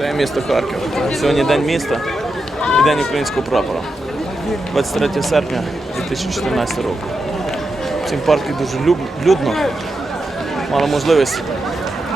Це місто Харків. Сьогодні день міста і день українського прапора. 23 серпня 2014 року. В цьому парку дуже людно. Мала можливість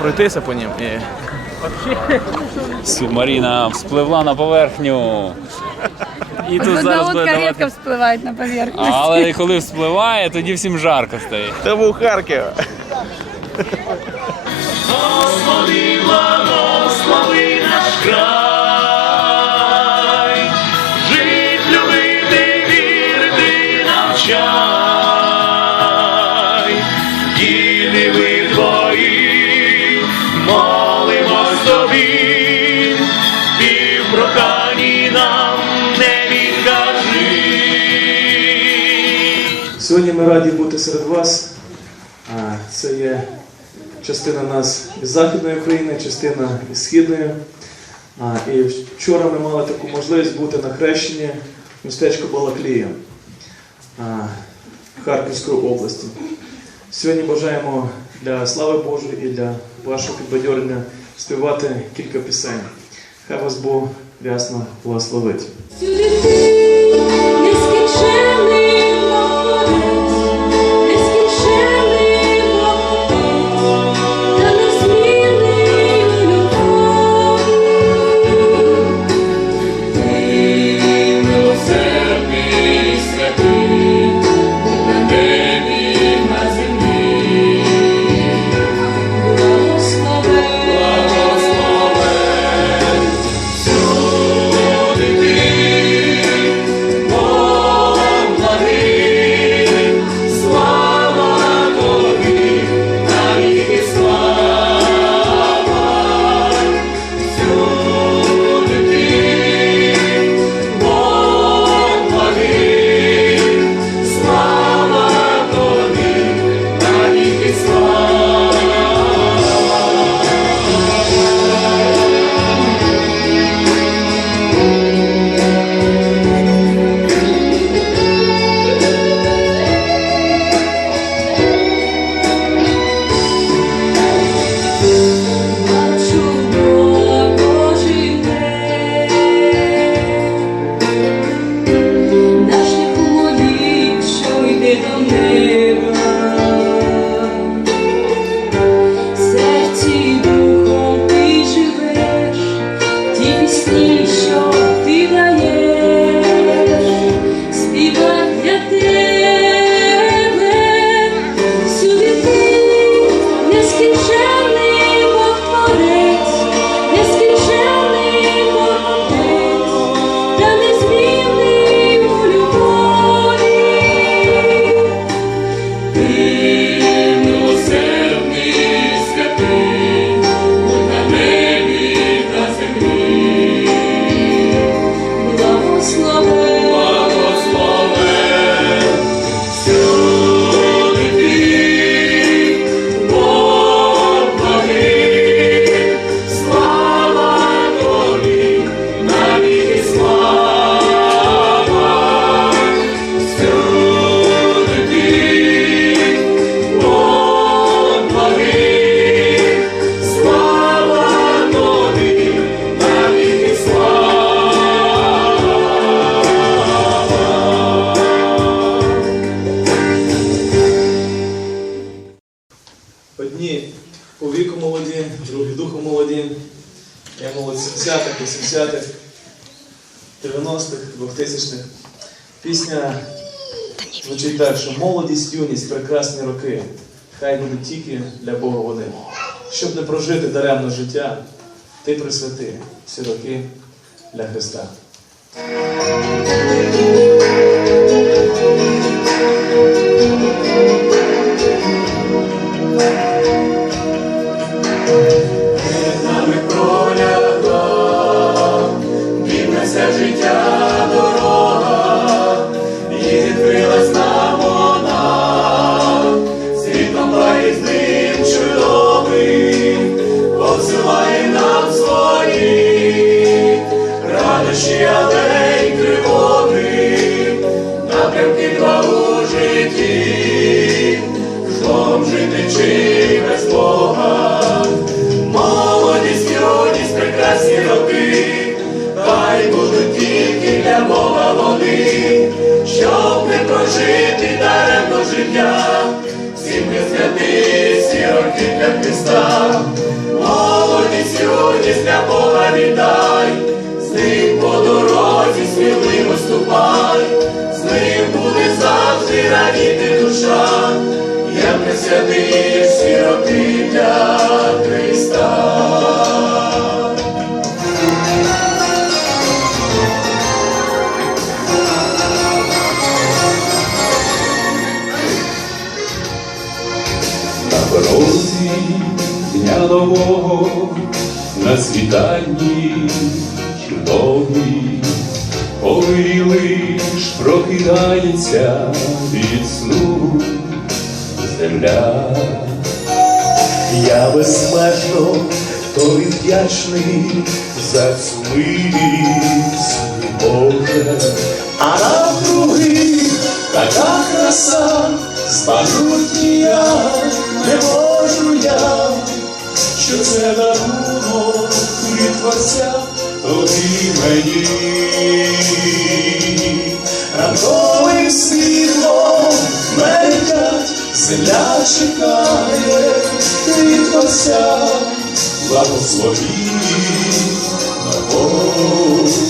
пройтися по ним і Марина вспливла на поверхню. І тут зараз буде давати. редко всплывает на поверхность. Але коли вспливає, тоді всім жарко стає. Це був Харків. Жить, любити, вірити, навчай, діти ви твої, молимось тобі, і в проханні нам не відкажи. Сьогодні ми раді бути серед вас. Це є частина нас із Західної України, частина із Східної. А, І вчора ми мали таку можливість бути на хрещенні в містечку Балаклія Харківської області. Сьогодні бажаємо для слави Божої і для вашого підбадьорення співати кілька пісень. Хай вас Бог рясно благословить. Одні по віку молоді, другі духом молоді. Я молодь 70-х, 80-х, 90-х, 2000-х. Пісня звучить так, що молодість, юність, прекрасні роки. Хай буде тільки для Бога вони. Щоб не прожити даремно життя, ти присвяти всі роки для Христа. Присвятив для Христа. на порозі дня нового, на світанні чудові, коли лиш прокидається від сну земля. Я безмежно тобі вдячний за цю милість, Боже, а навкруги така краса, збагнуть ніяк не можу я, що це дарунок від Творця тобі мені. Земля чекає від Творця, благослови на Бога.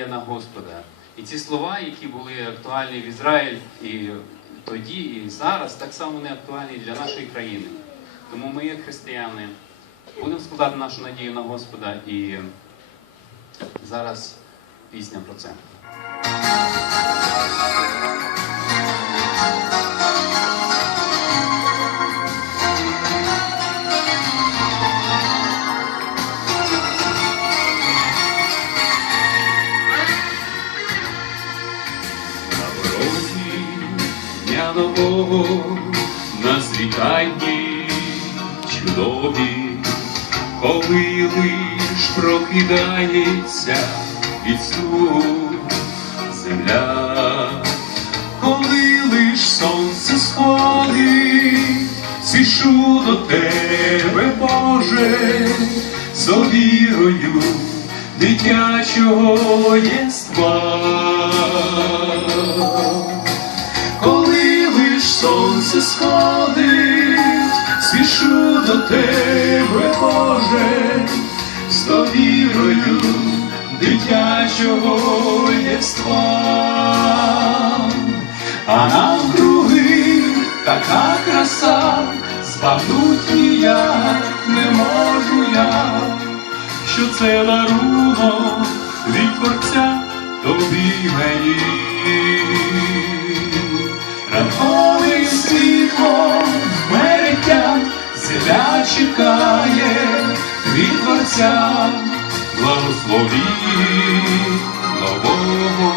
Надія на Господа. І ці слова, які були актуальні в Ізраїль і тоді, і зараз, так само не актуальні для нашої країни. Тому ми, як християни, будемо складати нашу надію на Господа і зараз пісня про це. Прокидається дитячого єства. А навкруги така краса, збагнуть ніяк не можу я, що це дарунок від Творця тобі мені. ранковим світлом мерехтять, земля чекає від Творця, благослові нового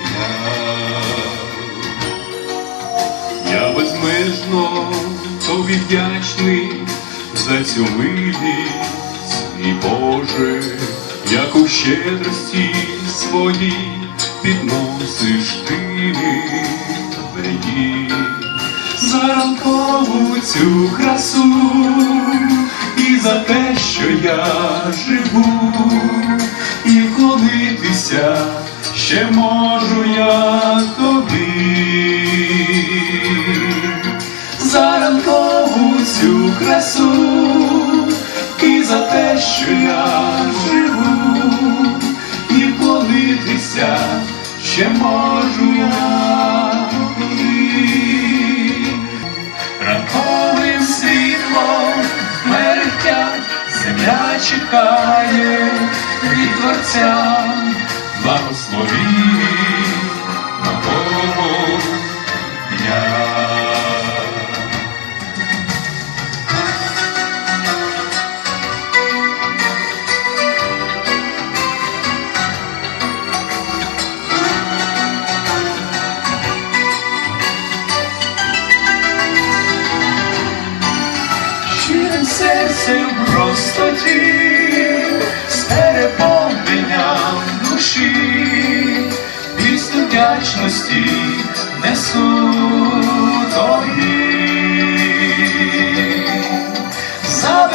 дня. Я безмежно тобі вдячний за цю милість, і Боже, як у щедрості своїй підносиш ти мені за ранкову цю красу можу я. Ранковим світлом мертя, земля чекає від Творця,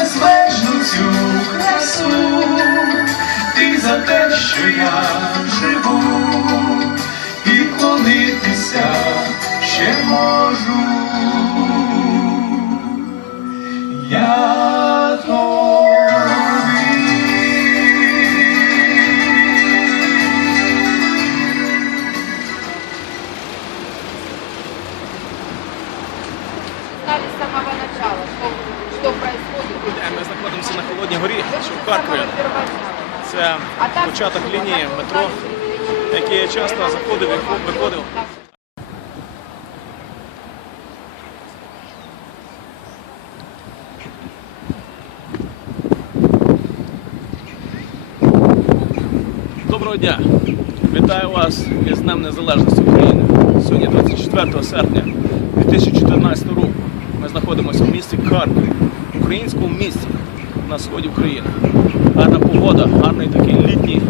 безмежну цю красу, ти за те, що я знали с самого начала, что, что происходит. Ми знаходимося на Холодній горі, що в Харкові. Це початок лінії метро, який я часто заходив і виходив. Доброго дня! Вітаю вас із Днем Незалежності України. Сьогодні 24 серпня 2014 року. Знаходимося в місті Харкові, українському місті на сході України. Гарна погода, гарний такий літній